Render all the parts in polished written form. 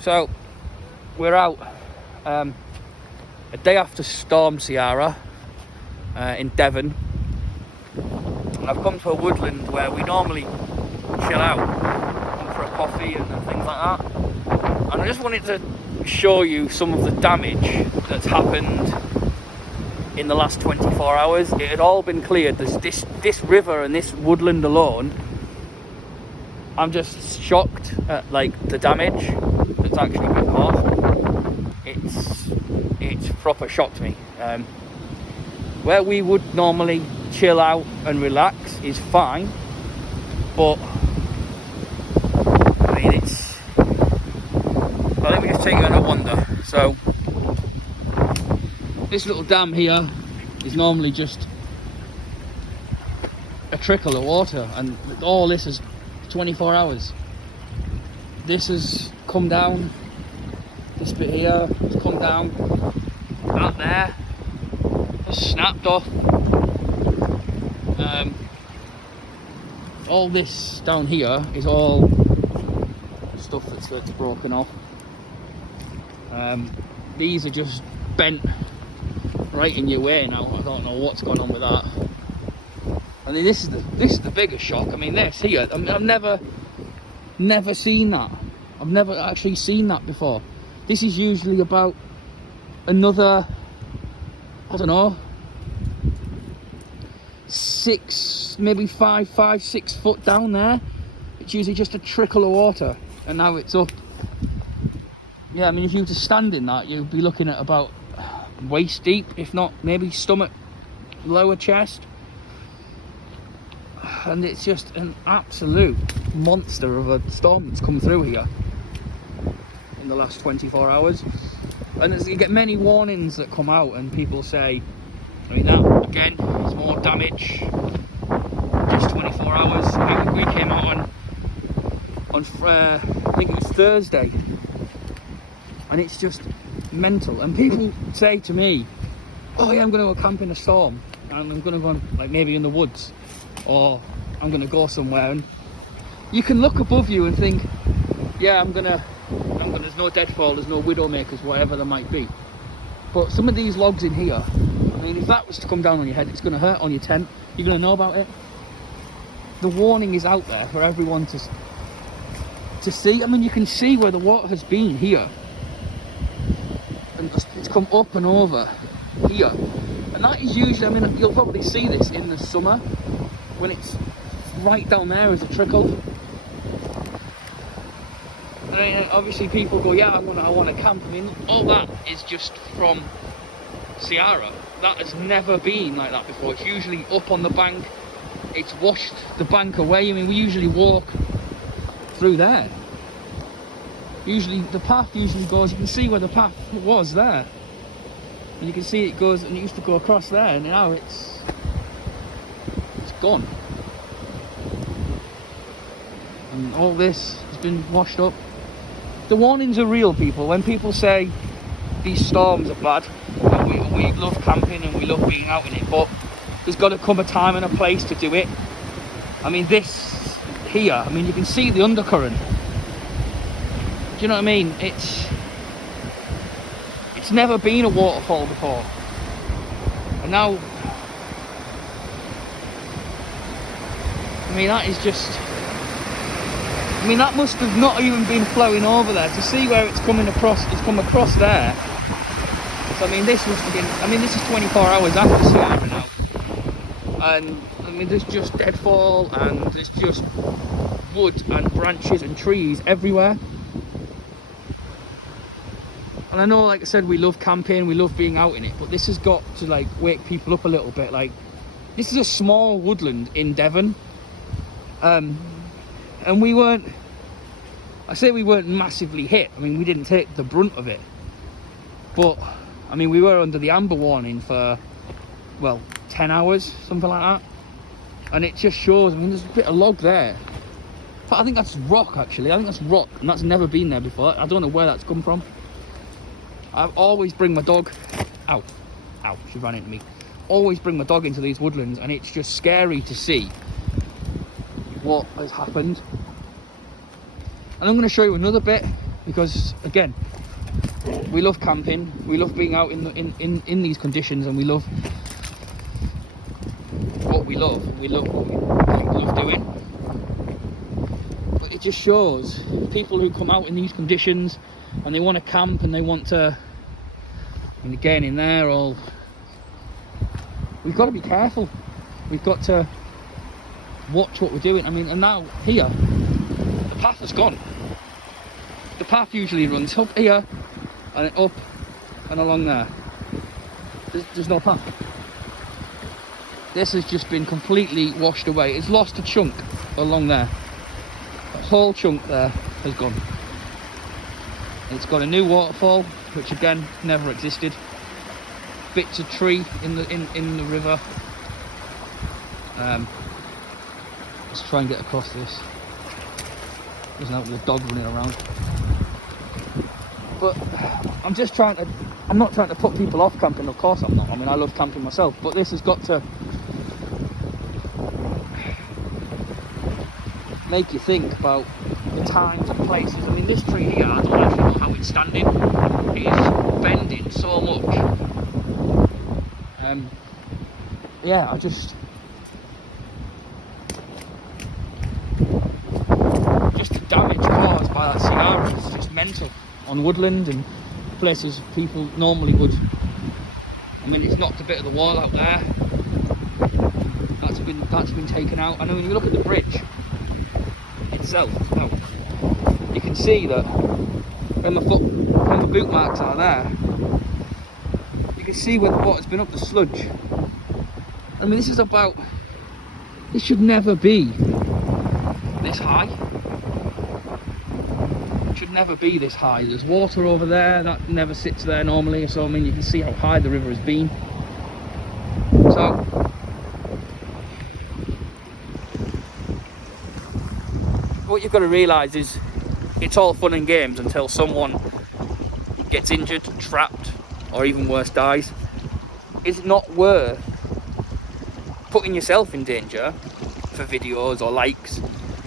So we're out a day after Storm Ciara in Devon, and I've come to a woodland where we normally chill out, come for a coffee and things like that. And I just wanted to show you some of the damage that's happened in the last 24 hours. It had all been cleared. There's this river and this woodland alone. I'm just shocked at like the damage that's actually been caused. It's proper shocked me. Where we would normally chill out and relax is fine, but I mean let me just take you on a wander. So this little dam here is normally just a trickle of water, and all this is 24 hours. This has come down, this bit here has come down, that there has snapped off. All this down here is all stuff that's broken off. These are just bent right in your way now. I don't know what's going on with that. I mean, this is the biggest shock. I mean, this here, I've never seen that. I've never actually seen that before. This is usually about another, I don't know, 6 foot down there. It's usually just a trickle of water, and now it's up. Yeah, I mean, if you were to stand in that, you'd be looking at about waist deep, if not maybe stomach, lower chest. And it's just an absolute monster of a storm that's come through here in the last 24 hours. And you get many warnings that come out, and people say, I mean, that again is more damage. Just 24 hours. We came out on I think it was Thursday, and it's just mental. And people say to me, oh yeah, I'm going to go camp in a storm, and I'm going to go like maybe in the woods, or I'm going to go somewhere, and you can look above you and think, yeah, there's no deadfall, there's no widowmakers, whatever there might be. But some of these logs in here, I mean, if that was to come down on your head, it's going to hurt on your tent. You're going to know about it. The warning is out there for everyone to see. I mean, you can see where the water has been here, and it's come up and over here. And that is usually, I mean, you'll probably see this in the summer when it's right down there as a trickle. And I mean, obviously people go, yeah, I want to camp. I mean, all that is just from Ciara. That has never been like that before. It's usually up on the bank. It's washed the bank away. I mean, we usually walk through there. Usually the path goes, you can see where the path was there, and you can see it goes, and it used to go across there, and now it's gone. And all this has been washed up. The warnings are real, people. When people say these storms are bad, and we love camping and we love being out in it, but there's got to come a time and a place to do it. I mean, this here, I mean, you can see the undercurrent. Do you know what I mean? It's never been a waterfall before, and now, I mean, that is just, I mean, that must have not even been flowing over there. To see where it's coming across, it's come across there. So I mean, this must have been, I mean, this is 24 hours after Ciara now, and I mean, there's just deadfall, and there's just wood and branches and trees everywhere. And I know, like I said, we love camping, we love being out in it, but this has got to like wake people up a little bit. Like, this is a small woodland in Devon, and we weren't massively hit. I mean, we didn't take the brunt of it, but I mean, we were under the amber warning for, well, 10 hours, something like that. And it just shows, I mean, there's a bit of log there, but I think that's rock, actually. I think that's rock, and that's never been there before. I don't know where that's come from. I always bring my dog, ow, she ran into me. Always bring my dog into these woodlands, and it's just scary to see what has happened. And I'm going to show you another bit because again, we love camping, we love being out in these conditions, and we love what we love what we love doing. But it just shows people who come out in these conditions and they want to camp and they want to, and again in there, all we've got to be careful. We've got to watch what we're doing. I mean, and now here the path has gone. The path usually runs up here and up and along there. There's no path. This has just been completely washed away. It's lost a chunk along there. That whole chunk there has gone. It's got a new waterfall, which again never existed. Bits of tree in the river. Let's try and get across this. There's no dog running around. But I'm just trying to, I'm not trying to put people off camping, of course I'm not. I mean, I love camping myself, but this has got to make you think about the times and places. I mean, this tree here, I don't actually know how it's standing. It's bending so much. Yeah, just the damage caused by that Sierra is just mental. On woodland and places people normally would. I mean, it's knocked a bit of the wall out there. That's been taken out. I know when you look at the bridge itself as well, you can see that when the boot marks are there, you can see where the water's been up, the sludge. I mean, this should never be this high. Should never be this high. There's water over there that never sits there normally, so I mean, you can see how high the river has been. So what you've got to realise is it's all fun and games until someone gets injured, trapped, or even worse, dies. It's not worth putting yourself in danger for videos or likes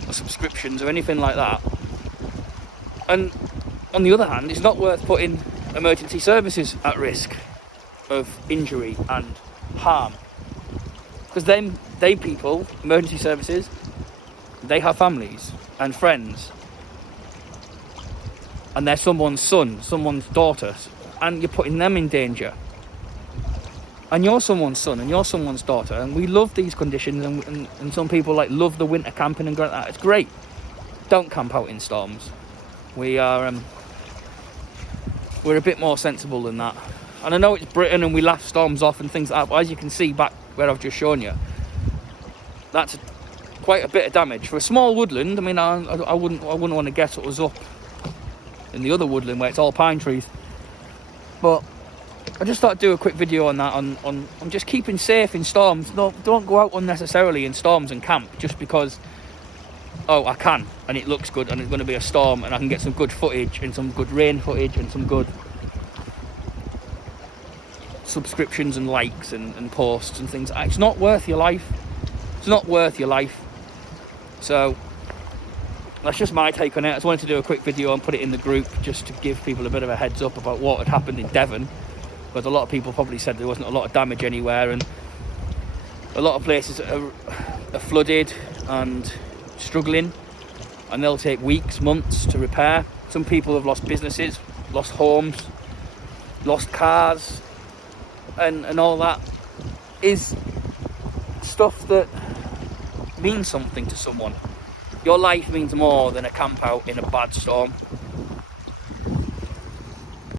or subscriptions or anything like that. And on the other hand, it's not worth putting emergency services at risk of injury and harm, because they people, emergency services, they have families and friends, and they're someone's son, someone's daughter, and you're putting them in danger. And you're someone's son and you're someone's daughter, and we love these conditions, and some people like love the winter camping and like that. It's great. Don't camp out in storms. We're a bit more sensible than that. And I know it's Britain and we laugh storms off and things like that, but as you can see back where I've just shown you, that's quite a bit of damage for a small woodland. I mean, I wouldn't want to guess what was up in the other woodland where it's all pine trees. But I just thought I'd do a quick video on that, on just keeping safe in storms. Don't go out unnecessarily in storms and camp just because, oh, I can and it looks good and it's going to be a storm and I can get some good footage and some good rain footage and some good subscriptions and likes and posts and things. It's not worth your life. It's not worth your life. So that's just my take on it. I just wanted to do a quick video and put it in the group just to give people a bit of a heads up about what had happened in Devon, because a lot of people probably said there wasn't a lot of damage anywhere, and a lot of places are flooded and struggling, and they'll take weeks, months to repair. Some people have lost businesses, lost homes, lost cars, and all that is stuff that means something to someone. Your life means more than a camp out in a bad storm.